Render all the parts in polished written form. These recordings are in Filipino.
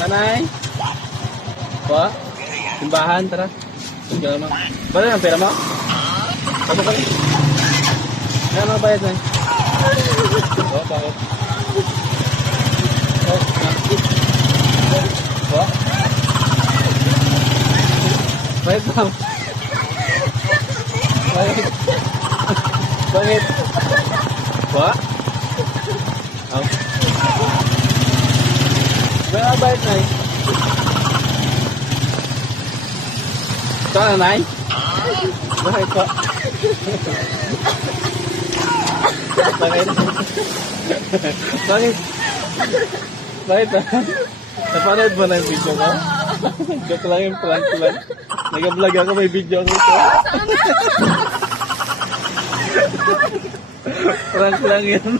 Nanay? Pa? Simbahan, tara. Sige mo. Bala ang pera mo? Ano ka? Ano ang bayad na? Oh, bakit? Oh, oh. Bayad lang. Bakit? Bakit? Pa? Oh. Bala ang bayad na eh. Ito na, Nay? Bakit po? Bakit? Bakit? Bakit ba? Napanood mo na yung video ko? Joke lang yung prank lang. Nag-vlog ako, may video ko ito. Prank lang yun.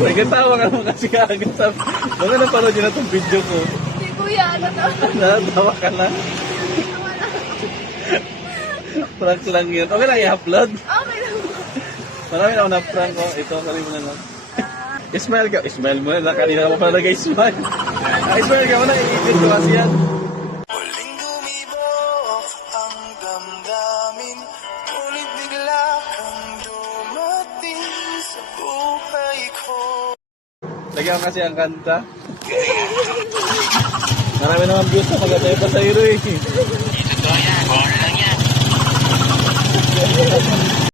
Nagkatawa ka mo kasi agad sabi. Baka napanood yun na itong video ko. Hindi kuya, natawa. Natawa ka lang. Prank lang yun. Okay lang i-upload. Okay lang. Marami na ako na-prank ko. Ito, kali mo na lang. Ismail ka. Ismail mo na lang. Kanina ka pa pala nag-ismail. Ismail ka mo na. I-edit ko kasi yan. Muling gumibok ang damdamin, ngunit bigla kang dumating sa buhay ko. Lagyan ko kasi ang kanta. Marami naman views na maganda yung pasayro eh. Ito yan, bawal lang yan.